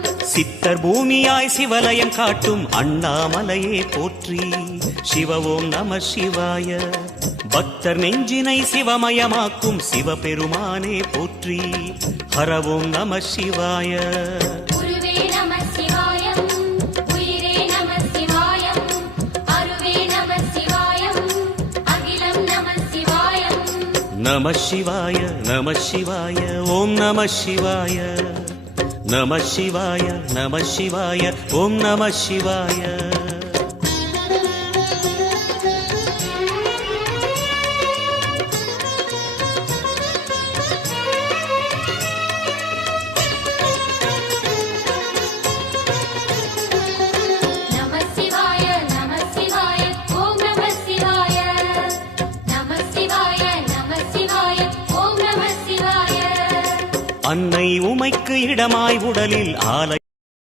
சித்தர் பூமியாய் சிவலயம் காட்டும் அண்ணாமலையே போற்றி. சிவ ஓம் நம சிவாய. பக்தர் நெஞ்சினை சிவமயமாக்கும் சிவபெருமானே போற்றி. ஹர ஓம் நம சிவாய. நம சிவாய நம சிவாய ஓம் நம சிவாய. நம சிவாய நம சிவாய ஓம் நம சிவாய. அன்னை உமைக்கு இடமாய் உடலில் ஆலை